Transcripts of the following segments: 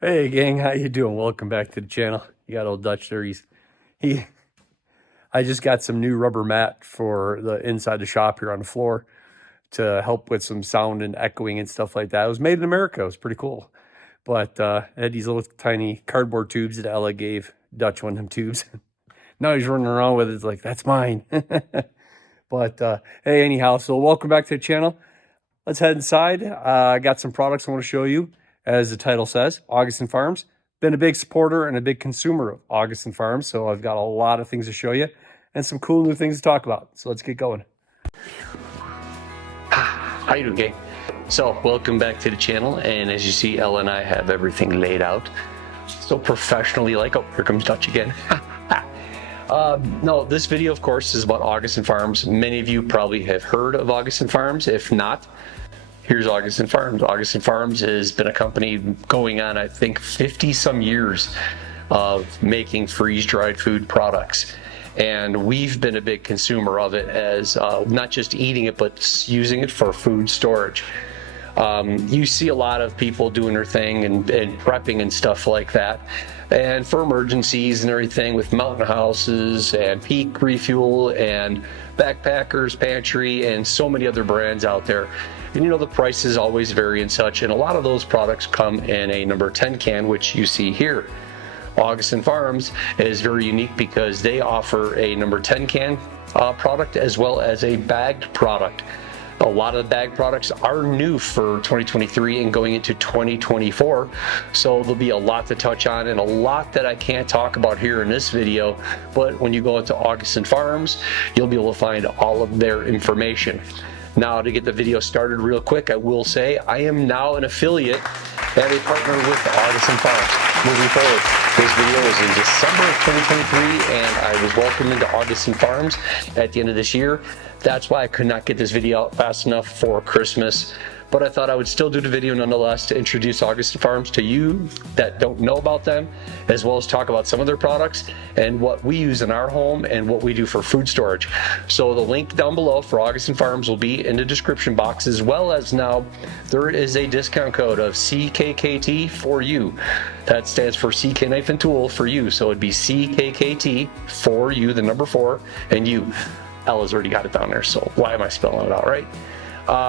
Hey gang, how you doing? Welcome back to the channel. You got old Dutch there. I just got some new rubber mat for the inside the shop here on the floor to help with some sound and echoing and stuff like that. It was made in America. It was pretty cool. But I had these little tiny cardboard tubes that Ella gave Dutch one of them tubes. Now he's running around with it. It's like, that's mine. But hey, anyhow, so welcome back to the channel. Let's head inside. I got some products I want to show you. As the title says, Augason Farms. Been a big supporter and a big consumer of Augason Farms, so I've got a lot of things to show you and some cool new things to talk about. So let's get going. How you doing, gang? So welcome back to the channel, and as you see, Ella and I have everything laid out so professionally. Like, oh, here comes Dutch again. No, this video, of course, is about Augason Farms. Many of you probably have heard of Augason Farms. If not, here's Augason Farms. Augason Farms has been a company going on, I think, 50 some years of making freeze-dried food products. And we've been a big consumer of it, as not just eating it, but using it for food storage. You see a lot of people doing their thing and prepping and stuff like that. And for emergencies and everything with Mountain Houses and Peak Refuel and Backpackers Pantry and so many other brands out there. And you know, the prices always vary and such. And a lot of those products come in a number 10 can, which you see here. Augason Farms is very unique because they offer a number 10 can product as well as a bagged product. A lot of the bag products are new for 2023 and going into 2024. So there'll be a lot to touch on and a lot that I can't talk about here in this video. But when you go into Augason Farms, you'll be able to find all of their information. Now, to get the video started real quick, I will say I am now an affiliate and a partner with Augason Farms. Moving forward, this video is in December of 2023, and I was welcomed into Augason Farms at the end of this year. That's why I could not get this video out fast enough for Christmas, but I thought I would still do the video nonetheless to introduce Augason Farms to you that don't know about them, as well as talk about some of their products and what we use in our home and what we do for food storage. So the link down below for Augason Farms will be in the description box, as well as now there is a discount code of CKKT for you. That stands for CK Knife and Tool for you. So it'd be CKKT for you, the number 4, and you. Ella's already got it down there, so why am I spelling it out, right?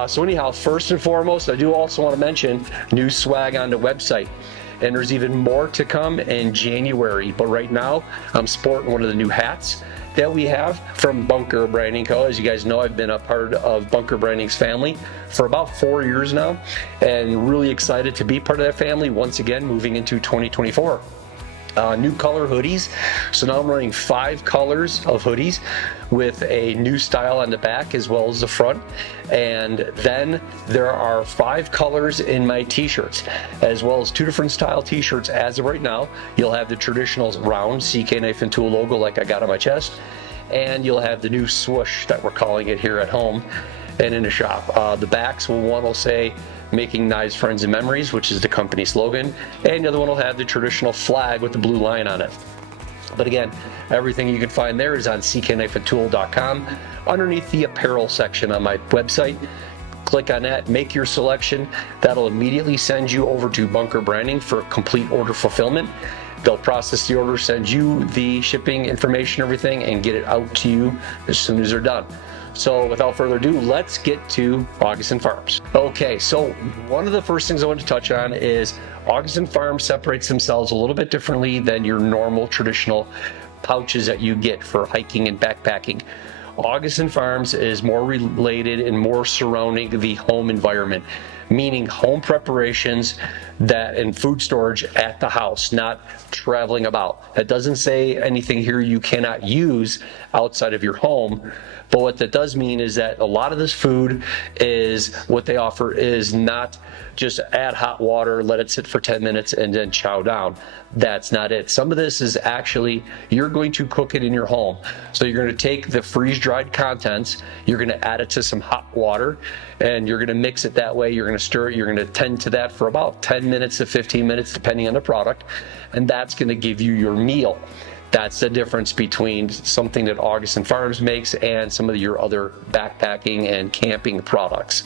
So anyhow, first and foremost, I do also want to mention new swag on the website. And there's even more to come in January. But right now, I'm sporting one of the new hats that we have from Bunker Branding Co. As you guys know, I've been a part of Bunker Branding's family for about 4 years now, and really excited to be part of that family once again moving into 2024. New color hoodies. So now I'm running 5 colors of hoodies with a new style on the back as well as the front. And then there are 5 colors in my t-shirts, as well as 2 different style t-shirts as of right now. You'll have the traditional round CK Knife and Tool logo like I got on my chest, and you'll have the new swoosh that we're calling it here at home and in the shop. The backs one will say "Making Knives, Friends, and Memories," which is the company slogan, and the other one will have the traditional flag with the blue line on it. But again, everything you can find there is on ckknifeandtool.com underneath the apparel section on my website. Click on that, make your selection. That'll immediately send you over to Bunker Branding for complete order fulfillment. They'll process the order, send you the shipping information, everything, and get it out to you as soon as they're done. So without further ado, let's get to Augason Farms. Okay, so one of the first things I want to touch on is Augason Farms separates themselves a little bit differently than your normal traditional pouches that you get for hiking and backpacking. Augason Farms is more related and more surrounding the home environment, meaning home preparations that and food storage at the house, not traveling about. That doesn't say anything here you cannot use outside of your home. But what that does mean is that a lot of this food is what they offer is not just add hot water, let it sit for 10 minutes and then chow down. That's not it. Some of this is actually, you're going to cook it in your home. So you're going to take the freeze-dried contents, you're going to add it to some hot water, and you're going to mix it that way. You're going to stir it. You're going to tend to that for about 10 minutes to 15 minutes, depending on the product. And that's going to give you your meal. That's the difference between something that Augason Farms makes and some of your other backpacking and camping products.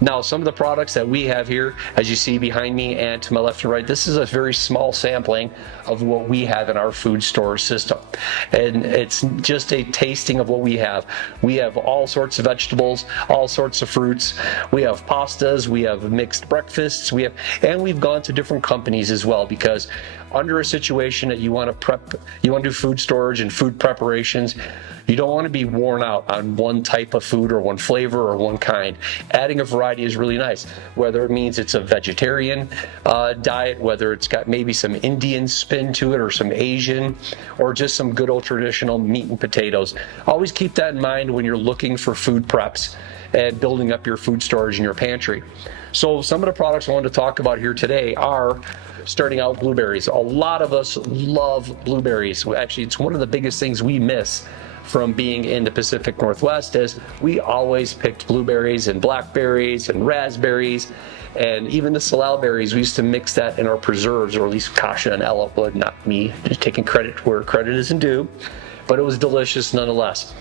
Now, some of the products that we have here, as you see behind me and to my left and right, this is a very small sampling of what we have in our food store system. And it's just a tasting of what we have. We have all sorts of vegetables, all sorts of fruits. We have pastas, we have mixed breakfasts, and we've gone to different companies as well, because under a situation that you want to do food storage and food preparations, you don't want to be worn out on one type of food or one flavor or one kind. Adding a variety is really nice, whether it means it's a vegetarian diet, whether it's got maybe some Indian spin to it or some Asian, or just some good old traditional meat and potatoes. Always keep that in mind when you're looking for food preps and building up your food storage in your pantry. So some of the products I wanted to talk about here today are, starting out, blueberries. A lot of us love blueberries. Actually, it's one of the biggest things we miss from being in the Pacific Northwest, is we always picked blueberries and blackberries and raspberries, and even the salal berries. We used to mix that in our preserves, or at least Kasha and Ella would, not me, just taking credit where credit isn't due, but it was delicious nonetheless.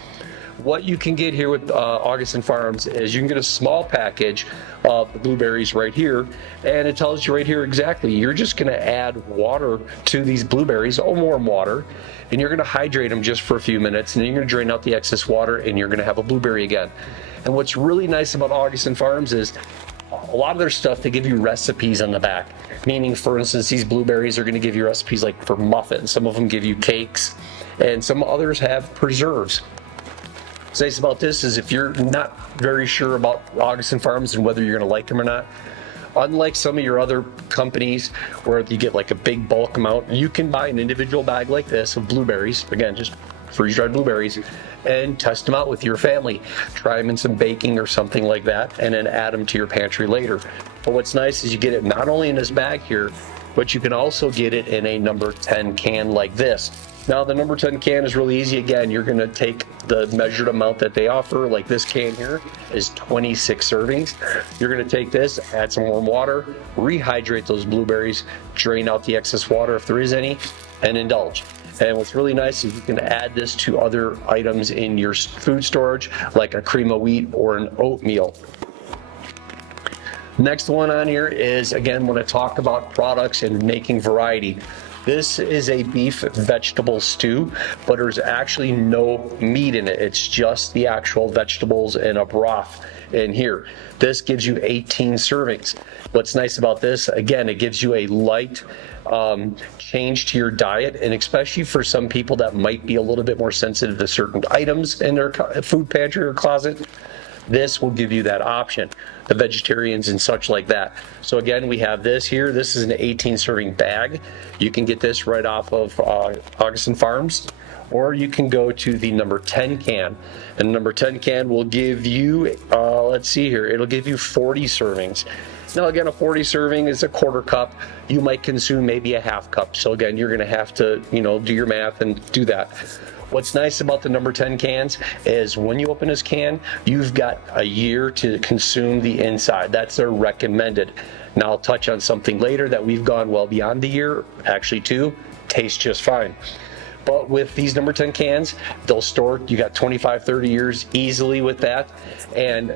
What you can get here with Augason Farms is you can get a small package of the blueberries right here, and it tells you right here exactly. You're just going to add water to these blueberries, warm water, and you're going to hydrate them just for a few minutes, and then you're going to drain out the excess water, and you're going to have a blueberry again. And what's really nice about Augason Farms is a lot of their stuff, they give you recipes on the back. Meaning, for instance, these blueberries are going to give you recipes like for muffins. Some of them give you cakes, and some others have preserves. What's nice about this is if you're not very sure about Augason Farms and whether you're going to like them or not, unlike some of your other companies where you get like a big bulk amount, you can buy an individual bag like this of blueberries, again, just freeze-dried blueberries, and test them out with your family. Try them in some baking or something like that, and then add them to your pantry later. But what's nice is you get it not only in this bag here, but you can also get it in a number 10 can like this. Now, the number 10 can is really easy. Again, you're going to take the measured amount that they offer, like this can here is 26 servings. You're going to take this, add some warm water, rehydrate those blueberries, drain out the excess water if there is any, and indulge. And what's really nice is you can add this to other items in your food storage, like a cream of wheat or an oatmeal. Next one on here is, again, when I talk about products and making variety, this is a beef vegetable stew, but there's actually no meat in it. It's just the actual vegetables and a broth in here. This gives you 18 servings. What's nice about this, again, it gives you a light change to your diet, and especially for some people that might be a little bit more sensitive to certain items in their food pantry or closet, this will give you that option, the vegetarians and such like that. So again, we have this here. This is an 18 serving bag. You can get this right off of Augason Farms, or you can go to the number 10 can. And the number 10 can will give you, let's see here, it'll give you 40 servings. Now again, a 40 serving is a quarter cup. You might consume maybe a half cup. So again, you're gonna have to, do your math and do that. What's nice about the number 10 cans is when you open this can, you've got a year to consume the inside. That's their recommended. Now I'll touch on something later that we've gone well beyond the year, actually two, tastes just fine. But with these number 10 cans, they'll store, you got 25, 30 years easily with that. And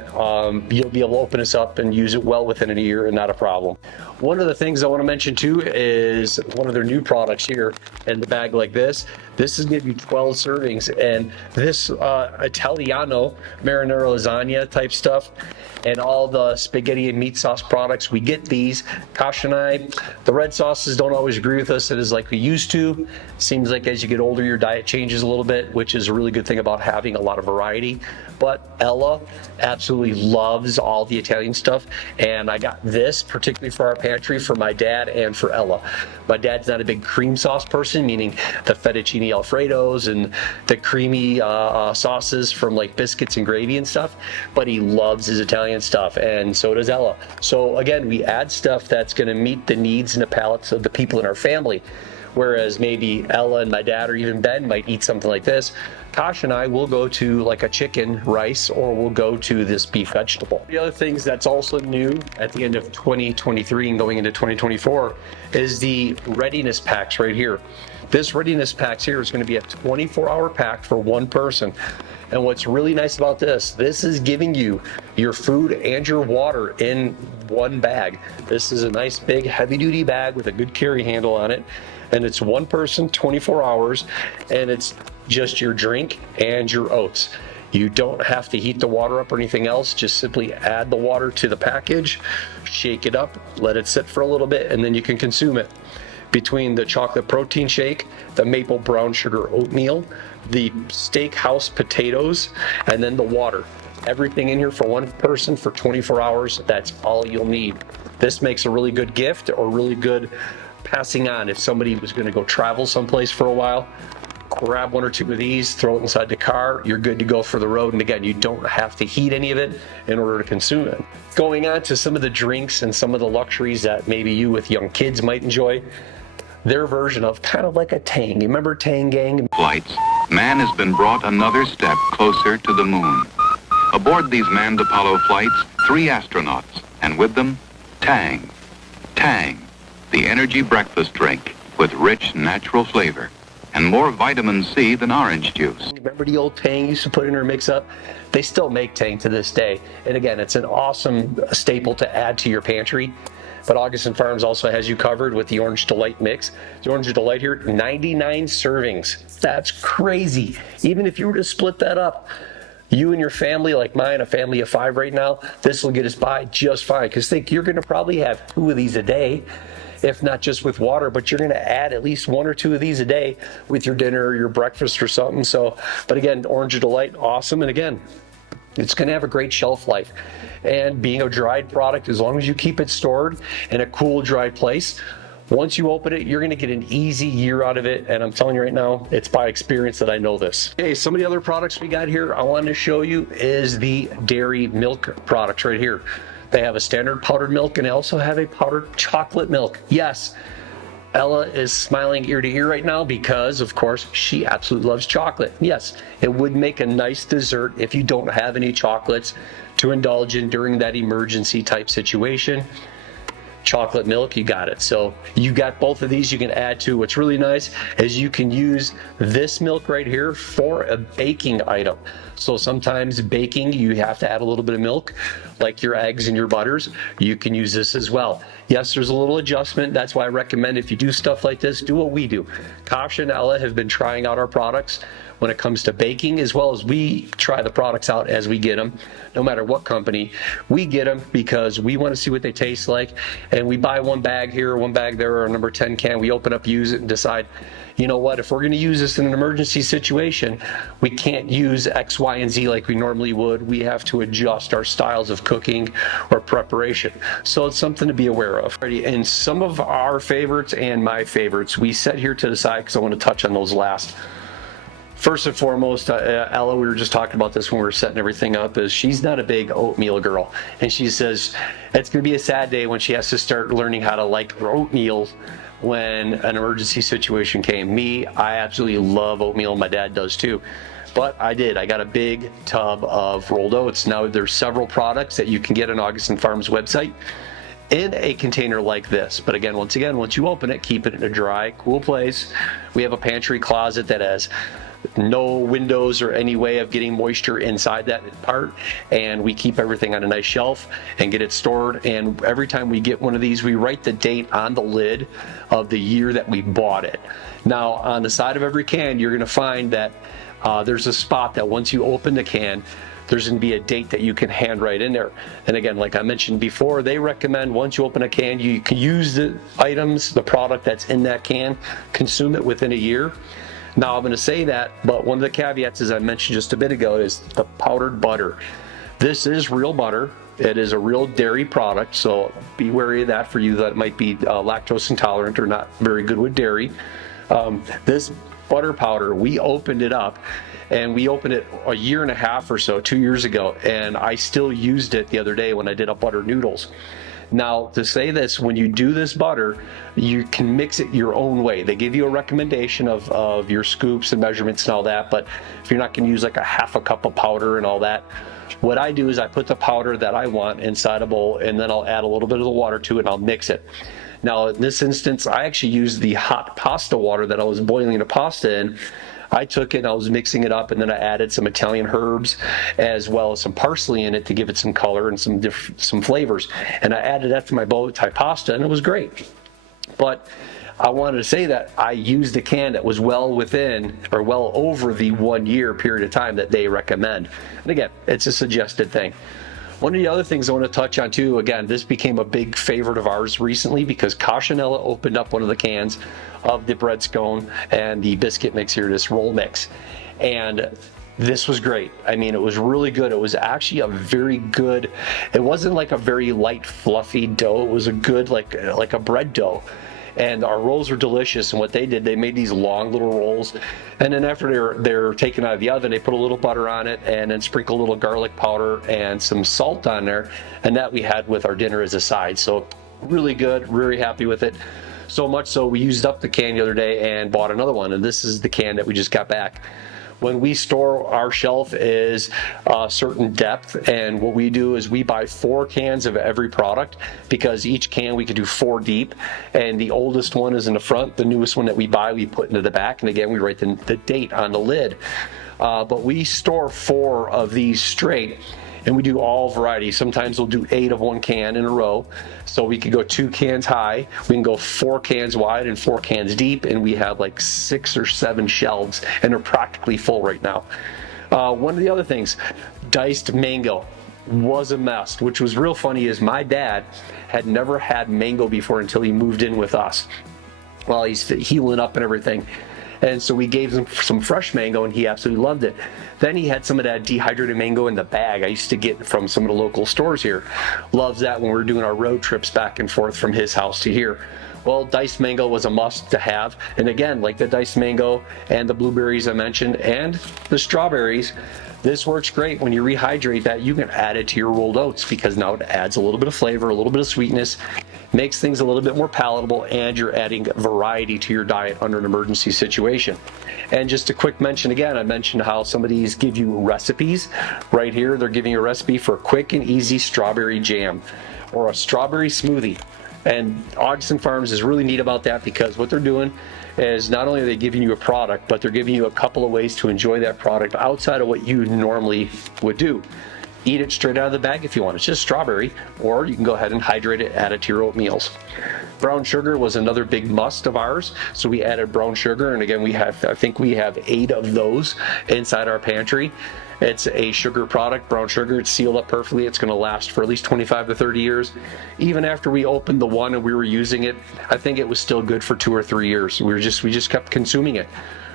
you'll be able to open this up and use it well within a year and not a problem. One of the things I want to mention too is one of their new products here in the bag like this. This is going to be 12 servings, and this Italiano marinara lasagna type stuff and all the spaghetti and meat sauce products, we get these. Kasha and I, the red sauces don't always agree with us as like we used to. Seems like as you get older, your diet changes a little bit, which is a really good thing about having a lot of variety. But Ella absolutely loves all the Italian stuff, and I got this particularly for our pantry for my dad and for Ella. My dad's not a big cream sauce person, meaning the fettuccine alfredos and the creamy sauces from like biscuits and gravy and stuff, but he loves his Italian stuff, and so does Ella. So again, we add stuff that's going to meet the needs and the palates of the people in our family. Whereas maybe Ella and my dad or even Ben might eat something like this, Kasha and I will go to like a chicken rice, or we'll go to this beef vegetable. The other things that's also new at the end of 2023 and going into 2024 is the readiness packs right here. This readiness pack here is going to be a 24-hour pack for one person. And what's really nice about this is giving you your food and your water in one bag. This is a nice big heavy duty bag with a good carry handle on it. And it's one person, 24 hours, and it's just your drink and your oats. You don't have to heat the water up or anything else. Just simply add the water to the package, shake it up, let it sit for a little bit, and then you can consume it. Between the chocolate protein shake, the maple brown sugar oatmeal, the steakhouse potatoes, and then the water. Everything in here for one person for 24 hours. That's all you'll need. This makes a really good gift or really good passing on. If somebody was going to go travel someplace for a while, grab one or two of these, throw it inside the car, you're good to go for the road. And again, you don't have to heat any of it in order to consume it. Going on to some of the drinks and some of the luxuries that maybe you with young kids might enjoy, their version of kind of like a Tang. You remember Tang Gang? Flights, man has been brought another step closer to the moon. Aboard these manned Apollo flights, 3 astronauts, and with them, Tang. Tang, the energy breakfast drink with rich natural flavor and more vitamin C than orange juice. Remember the old Tang used to put in her mix-up? They still make Tang to this day. And again, it's an awesome staple to add to your pantry. But Augason Farms also has you covered with the Orange Delight mix. The Orange Delight here, 99 servings. That's crazy. Even if you were to split that up, you and your family, like mine, a family of 5 right now, this will get us by just fine. Because think you're going to probably have 2 of these a day, if not just with water, but you're going to add at least 1 or 2 of these a day with your dinner or your breakfast or something. So, but again, Orange Delight, awesome. And again, it's going to have a great shelf life. And being a dried product, as long as you keep it stored in a cool, dry place, once you open it, you're going to get an easy year out of it. And I'm telling you right now, it's by experience that I know this. Okay, some of the other products we got here I wanted to show you is the dairy milk products right here. They have a standard powdered milk and they also have a powdered chocolate milk. Yes, Ella is smiling ear to ear right now because, of course, she absolutely loves chocolate. Yes, it would make a nice dessert if you don't have any chocolates to indulge in during that emergency type situation. Chocolate milk, you got it. So you got both of these you can add to. What's really nice is you can use this milk right here for a baking item. So sometimes baking, you have to add a little bit of milk, like your eggs and your butters. You can use this as well. Yes, there's a little adjustment. That's why I recommend if you do stuff like this, do what we do. Kasha and Ella have been trying out our products when it comes to baking, as well as we try the products out as we get them. No matter what company, we get them because we want to see what they taste like. And we buy one bag here, one bag there, or a number 10 can. We open up, use it, and decide, you know what, if we're going to use this in an emergency situation, we can't use X, Y, and Z like we normally would. We have to adjust our styles of cooking or preparation. So it's something to be aware of. And some of our favorites and my favorites, we set here to the side because I want to touch on those last. First and foremost, Ella, we were just talking about this when we were setting everything up, is she's not a big oatmeal girl. And she says it's going to be a sad day when she has to start learning how to like oatmeal when an emergency situation came. Me, I absolutely love oatmeal. My dad does too. But I got a big tub of rolled oats. Now there's several products that you can get on Augason Farms website in a container like this. But again, once you open it, keep it in a dry, cool place. We have a pantry closet that has no windows or any way of getting moisture inside that part, and we keep everything on a nice shelf and get it stored. And every time we get one of these, we write the date on the lid of the year that we bought it. Now on the side of every can, you're going to find that there's a spot that once you open the can, there's going to be a date that you can handwrite in there. And again, like I mentioned before, they recommend once you open a can, you can use the items, the product that's in that can, consume it within a year. Now I'm going to say that, but one of the caveats, as I mentioned just a bit ago, is the powdered butter. This is real butter. It is a real dairy product, so be wary of that for you that might be lactose intolerant or not very good with dairy. This butter powder, we opened it up, and we opened it a year and a half or so, 2 years ago, and I still used it the other day when I did up butter noodles. Now, to say this, when you do this butter, you can mix it your own way. They give you a recommendation of your scoops and measurements and all that, but if you're not going to use like a half a cup of powder and all that, what I do is I put the powder that I want inside a bowl, and then I'll add a little bit of the water to it and I'll mix it. Now, in this instance, I actually used the hot pasta water that I was boiling the pasta in. I took it and I was mixing it up, and then I added some Italian herbs as well as some parsley in it to give it some color and some flavors. And I added that to my bow tie pasta, and it was great. But I wanted to say that I used a can that was well within or well over the 1 year period of time that they recommend. And again, it's a suggested thing. One of the other things I want to touch on too, again, this became a big favorite of ours recently because Cautionella opened up one of the cans of the bread scone and the biscuit mix here, this roll mix. And this was great. I mean, it was really good. It was actually a very good, it wasn't like a very light, fluffy dough. It was a good, like a bread dough. And our rolls were delicious. And what they did, they made these long little rolls. And then after they're taken out of the oven, they put a little butter on it and then sprinkle a little garlic powder and some salt on there. And that we had with our dinner as a side. So really good, really happy with it. So much so we used up the can the other day and bought another one. And this is the can that we just got back. When we store, our shelf is a certain depth, and what we do is we buy 4 cans of every product because each can we can do 4 deep, and the oldest one is in the front. The newest one that we buy we put into the back, and again we write the date on the lid. But we store 4 of these straight, and we do all varieties. Sometimes we'll do 8 of one can in a row, so we could go 2 cans high, we can go 4 cans wide and 4 cans deep, and we have like 6 or 7 shelves, and they're practically full right now. One of the other things, diced mango was a mess, which was real funny is my dad had never had mango before until he moved in with us. Well, he's healing up and everything. And so we gave him some fresh mango and he absolutely loved it. Then he had some of that dehydrated mango in the bag I used to get from some of the local stores here. Loves that when we're doing our road trips back and forth from his house to here. Well, diced mango was a must to have. And again, like the diced mango and the blueberries I mentioned and the strawberries, this works great. When you rehydrate that, you can add it to your rolled oats because now it adds a little bit of flavor, a little bit of sweetness, makes things a little bit more palatable, and you're adding variety to your diet under an emergency situation. And just a quick mention again, I mentioned how some of these give you recipes. Right here, they're giving you a recipe for a quick and easy strawberry jam or a strawberry smoothie. And Augason Farms is really neat about that because what they're doing is not only are they giving you a product, but they're giving you a couple of ways to enjoy that product outside of what you normally would do. Eat it straight out of the bag if you want. It's just strawberry, or you can go ahead and hydrate it, add it to your oatmeals. Brown sugar was another big must of ours, so we added brown sugar, and again, I think we have 8 of those inside our pantry. It's a sugar product, brown sugar. It's sealed up perfectly. It's going to last for at least 25 to 30 years. Even after we opened the one and we were using it, I think it was still good for 2 or 3 years. We just kept consuming it.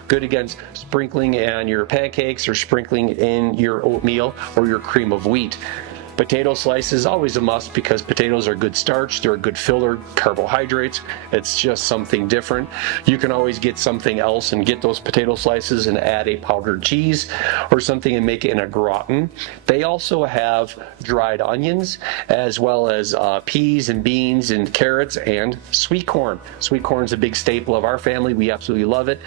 Good against sprinkling on your pancakes or sprinkling in your oatmeal or your cream of wheat. Potato slices, always a must because potatoes are good starch, they're a good filler, carbohydrates. It's just something different. You can always get something else and get those potato slices and add a powdered cheese or something and make it in a gratin. They also have dried onions as well as peas and beans and carrots and sweet corn. Sweet corn's a big staple of our family. We absolutely love it.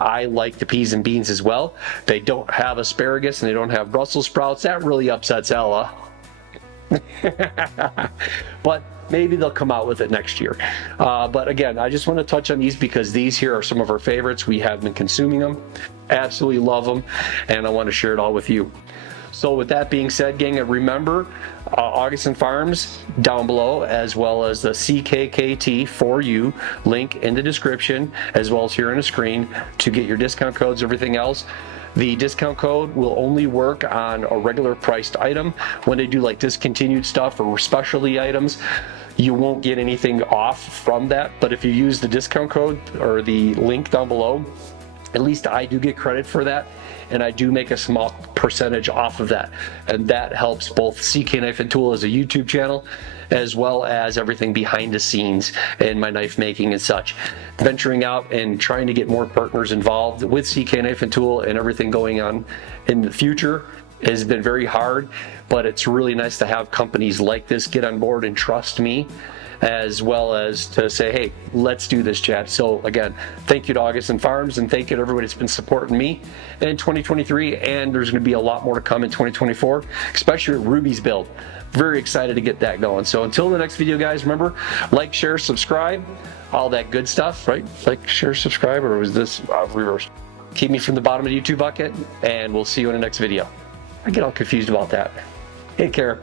I like the peas and beans as well. They don't have asparagus and they don't have Brussels sprouts. That really upsets Ella. But maybe they'll come out with it next year. But again, I just want to touch on these because these here are some of our favorites. We have been consuming them, absolutely love them, and I want to share it all with you. So with that being said, gang, remember Augason Farms down below, as well as the CKKT for you link in the description, as well as here on the screen to get your discount codes, everything else. The discount code will only work on a regular priced item. When they do like discontinued stuff or specialty items, you won't get anything off from that. But if you use the discount code or the link down below, at least I do get credit for that, and I do make a small percentage off of that. And that helps both CK Knife and Tool as a YouTube channel, as well as everything behind the scenes in my knife making and such. Venturing out and trying to get more partners involved with CK Knife and Tool and everything going on in the future has been very hard, but it's really nice to have companies like this get on board and trust me as well as to say, hey, let's do this, Chad. So again, thank you to Augason Farms, and thank you to everybody that's been supporting me in 2023, and there's going to be a lot more to come in 2024, especially with Ruby's build. Very excited to get that going. So until the next video, guys, remember, like, share, subscribe, all that good stuff, right? Like, share, subscribe, or was this reversed? Keep me from the bottom of the YouTube bucket, and we'll see you in the next video. I get all confused about that. Take care.